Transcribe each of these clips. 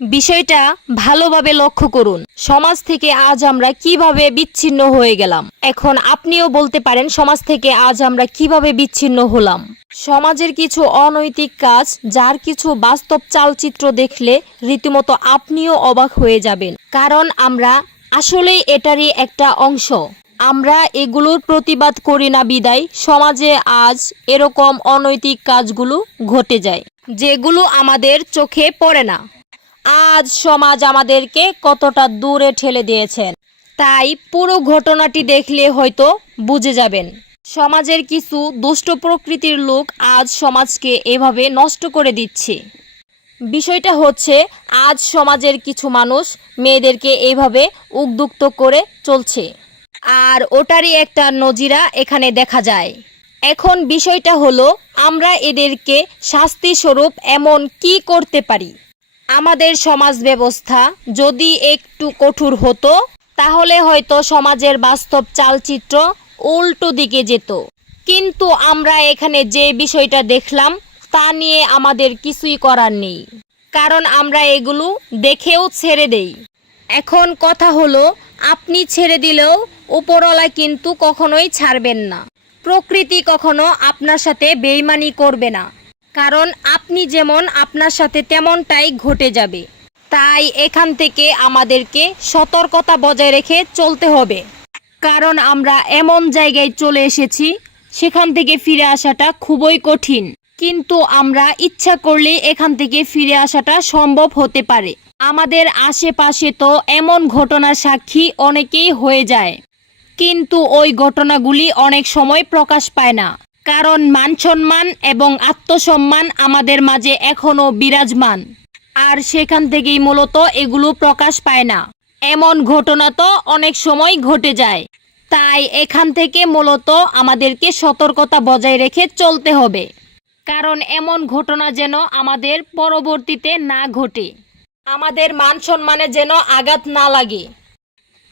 বিষয়টা ভালোভাবে লক্ষ্য করুন। সমাজ থেকে আজ আমরা কিভাবে বিচ্ছিন্ন হয়ে গেলাম। এখন আপনিও বলতে পারেন সমাজ থেকে আজ আমরা কিভাবে বিচ্ছিন্ন হলাম। সমাজের কিছু অনৈতিক কাজ, যার কিছু বাস্তব চালচিত্র দেখলে রীতিমতো আপনিও অবাক হয়ে যাবেন, কারণ আমরা আসলেই এটারই একটা অংশ। আমরা এগুলোর প্রতিবাদ করি না বিদায় সমাজে আজ এরকম অনৈতিক কাজগুলো ঘটে যায়, যেগুলো আমাদের চোখে পড়ে না। আজ সমাজ আমাদেরকে কতটা দূরে ঠেলে দিয়েছেন, তাই পুরো ঘটনাটি দেখলে হয়তো বুঝে যাবেন। সমাজের কিছু দুষ্ট প্রকৃতির লোক আজ সমাজকে এভাবে নষ্ট করে দিচ্ছে। বিষয়টা হচ্ছে, আজ সমাজের কিছু মানুষ মেয়েদেরকে এইভাবে উদ্যুক্ত করে চলছে, আর ওটারই একটা নজিরা এখানে দেখা যায়। এখন বিষয়টা হলো, আমরা এদেরকে শাস্তি স্বরূপ এমন কি করতে পারি। আমাদের সমাজ ব্যবস্থা যদি একটু কঠোর হতো, তাহলে হয়তো সমাজের বাস্তব চালচিত্র উল্টো দিকে যেত। কিন্তু আমরা এখানে যে বিষয়টা দেখলাম, তা নিয়ে আমাদের কিছুই করার নেই, কারণ আমরা এগুলো দেখেও ছেড়ে দেই। এখন কথা হলো, আপনি ছেড়ে দিলেও উপরওয়ালা কিন্তু কখনোই ছাড়বেন না। প্রকৃতি কখনো আপনার সাথে বেইমানি করবে না, কারণ আপনি যেমন আপনার সাথে তেমনটাই ঘটে যাবে। তাই এখান থেকে আমাদেরকে সতর্কতা বজায় রেখে চলতে হবে, কারণ আমরা এমন জায়গায় চলে এসেছি সেখান থেকে ফিরে আসাটা খুবই কঠিন। কিন্তু আমরা ইচ্ছা করলে এখান থেকে ফিরে আসাটা সম্ভব হতে পারে। আমাদের আশেপাশে তো এমন ঘটনার সাক্ষী অনেকেই হয়ে যায়, কিন্তু ওই ঘটনাগুলি অনেক সময় প্রকাশ পায় না, কারণ মান সম্মান এবং আত্মসম্মান আমাদের মাঝে এখনো বিরাজমান, আর সেখান থেকেই মূলত এগুলো প্রকাশ পায় না। এমন ঘটনা তো অনেক সময় ঘটে যায়, তাই এখান থেকে মূলত আমাদেরকে সতর্কতা বজায় রেখে চলতে হবে, কারণ এমন ঘটনা যেন আমাদের পরবর্তীতে না ঘটে, আমাদের মান সম্মানে যেন আঘাত না লাগে।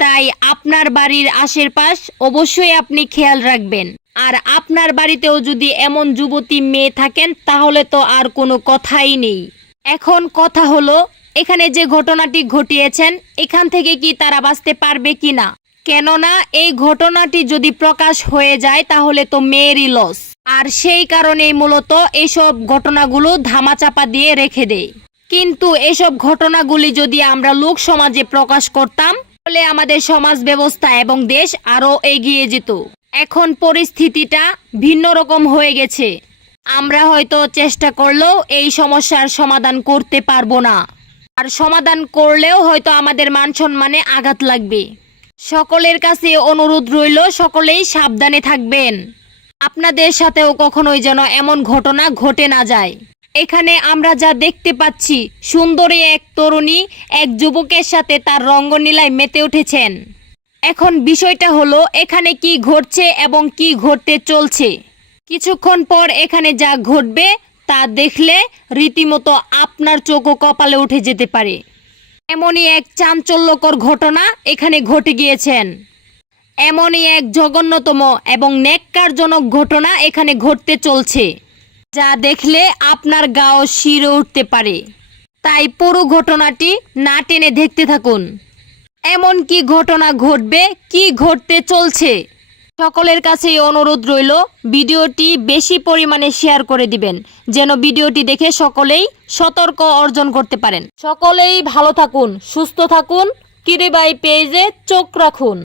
তাই আপনার বাড়ির আশেপাশ অবশ্যই আপনি খেয়াল রাখবেন। আর আপনার বাড়িতেও যদি এমন যুবতী মেয়ে থাকেন, তাহলে তো আর কোনো কথাই নেই। এখন কথা হলো, এখানে যে ঘটনাটি ঘটিয়েছেন, এখান থেকে কি তারা বাঁচতে পারবে কিনা। কেননা এই ঘটনাটি যদি প্রকাশ হয়ে যায়, তাহলে তো মেয়েরই লস। আর সেই কারণেই মূলত এইসব ঘটনাগুলো ধামাচাপা দিয়ে রেখে দেয়। কিন্তু এসব ঘটনাগুলি যদি আমরা লোক সমাজে প্রকাশ করতাম, তাহলে আমাদের সমাজ ব্যবস্থা এবং দেশ আরো এগিয়ে যেত। এখন পরিস্থিতিটা ভিন্ন রকম হয়ে গেছে। আমরা হয়তো চেষ্টা করলেও এই সমস্যার সমাধান করতে পারবো না, আর সমাধান করলেও হয়তো আমাদের মান সম্মানে আঘাত লাগবে। সকলের কাছে অনুরোধ রইল, সকলেই সাবধানে থাকবেন। আপনাদের সাথেও কখনোই যেন এমন ঘটনা ঘটে না যায়। এখানে আমরা যা দেখতে পাচ্ছি, সুন্দরী এক তরুণী এক যুবকের সাথে তার রঙ্গলীলায় মেতে উঠেছেন। এখন বিষয়টা হলো, এখানে কি ঘটছে এবং কি ঘটতে চলছে। কিছুক্ষণ পর এখানে যা ঘটবে তা দেখলে রীতিমতো আপনার চোখ ও কপালে উঠে যেতে পারে। এমনই এক চাঞ্চল্যকর ঘটনা এখানে ঘটে গিয়েছেন। এমনই এক জঘন্যতম এবং ন্যাক্কারজনক ঘটনা এখানে ঘটতে চলছে, যা দেখলে আপনার গাও শিরে উঠতে পারে। তাই পুরো ঘটনাটি না টেনে দেখতে থাকুন। এমন কি ঘটনা ঘটবে, কি ঘটতে চলছে। সকলের কাছেই অনুরোধ রইল, ভিডিওটি বেশি পরিমাণে শেয়ার করে দিবেন, যেন ভিডিওটি দেখে সকলেই সতর্ক অর্জন করতে পারেন। সকলেই ভালো থাকুন, সুস্থ থাকুন। কিরে ভাই পেজে চোখ রাখুন।